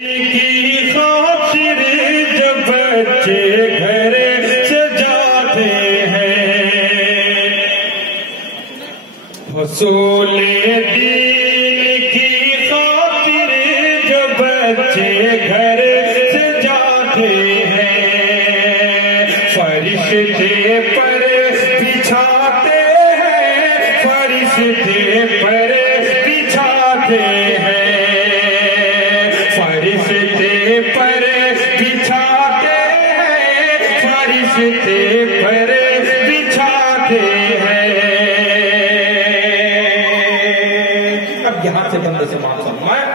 کی خاطر جب بچے گھر سے جاتے ہیں، حصول دین کی خاطر جب بچے گھر سے جاتے ہیں، فرشتے پر بچھاتے ہیں، فرشتے پر بچھاتے ہیں، فرشتے پر بچھاتے ہیں، فرشتے پر بچھاتے ہیں۔ اب یہاں سے بندے سے مان سمجھائیں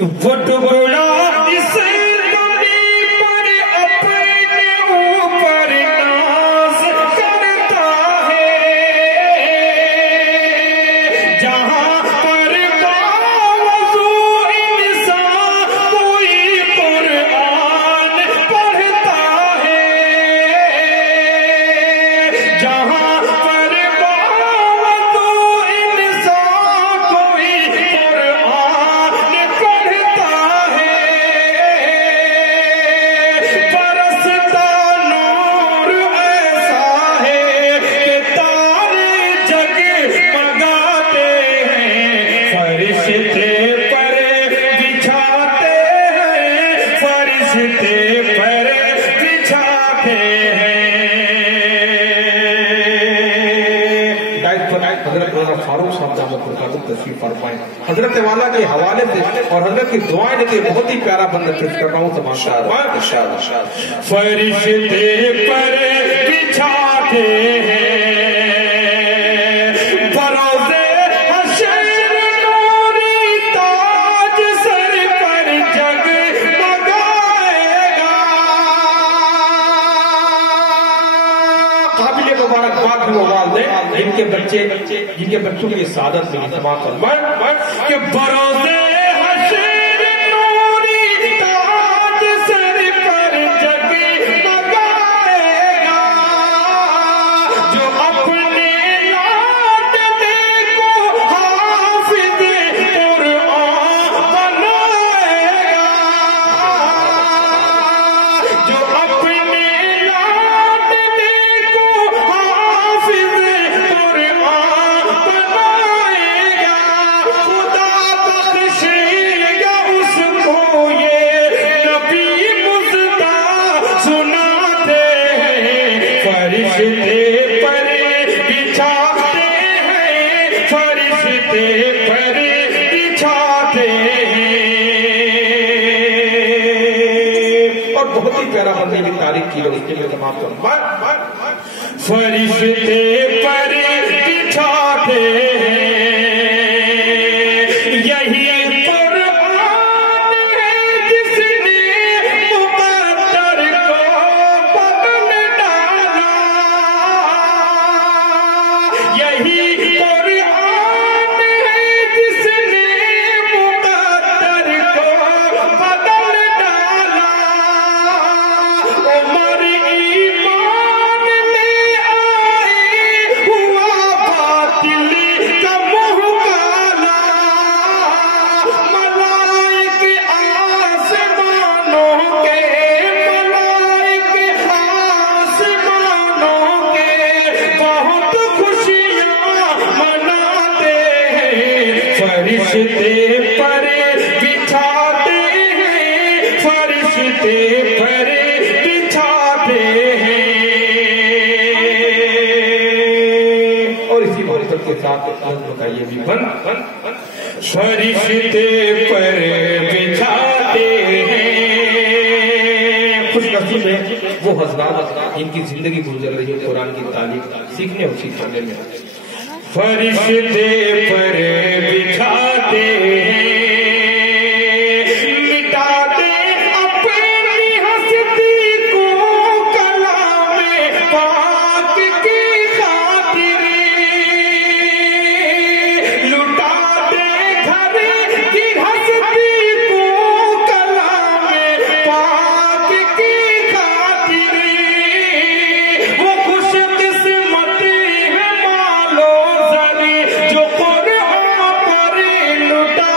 وہ ٹکڑا اس زمین پر اپنے اوپر ناز کرتا ہے، جہاں پر باوضو انسان کوئی قرآن پڑھتا ہے، جہاں پر باوضو انسان کوئی قرآن پڑھتا ہے، برستا نور ایسا ہے کہ تارے جگمگاتے ہیں، فرشتے پر بچھاتے ہیں، فرشتے پر بچھاتے ہیں۔ حضرت فاروق صاحب دامت برکاتہ تشریف فرمائیں، حضرت والا کے حوالے سے اور حضرت کی دعائیں دیتے بہت ہی پیارا بندہ پیش کر رہا ہوں تمام فرشتے پر بچھاتے ہیں، بروزے حشر نوری تاج سر پر جگمگائے گا۔ قابل مبارکباد ہے وہ والدین جن کے بچوں کی سعادت میں تمام فرمائیں کہ بروزے حشر نوری تاج سر پر جگمگائے گا، جو اپنے لانتے کو حافظ قرآن بنائے گا، جو اپنے لانتے کو حافظ قرآن بنائے گا، خدا بخشے گا اس کو یہ نبی مصطفیٰ سناتے ہیں، فرشتے پر بچھاتے ہیں، فرشتے پر بچھاتے ہیں۔ اور بہت ہی پیارا بندے کی تاریخ کی اس کے لیے تمام فرمائیں فرشتے پر بچھاتے ہیں، یہی قرآن ہے جس نے مقدر کو بدل ڈالا، یہی قرآن ہے جس نے مقدر کو بدل ڈالا، عمر ایمان لے آئے ہوا باطل کا منہ کالا، ملائک آسمانوں کے، ملائک آسمانوں کے بہت خوشیاں مناتے ہیں، فرشتے پر بچھاتے ہیں، فرشتے پر بچھاتے ہیں۔ اور اسی محبت کے ساتھ نظم کا یہ بھی بند فرشتے پر بچھاتے ہیں، خوش نصیب ہے وہ حضرات جن کی زندگی گزر رہی ہے قرآن کی تعلیم سیکھنے اور سکھانے میں۔ فرشتے پر بچھاتے ہیں، مٹا دے اپنی ہستی کو کلام پاک کی خاطر، لٹا دے گھر کی ہستی کو کلام پاک کی خاطر، وہ خوش قسمت ہے مالو زری جو قرآن پر لٹا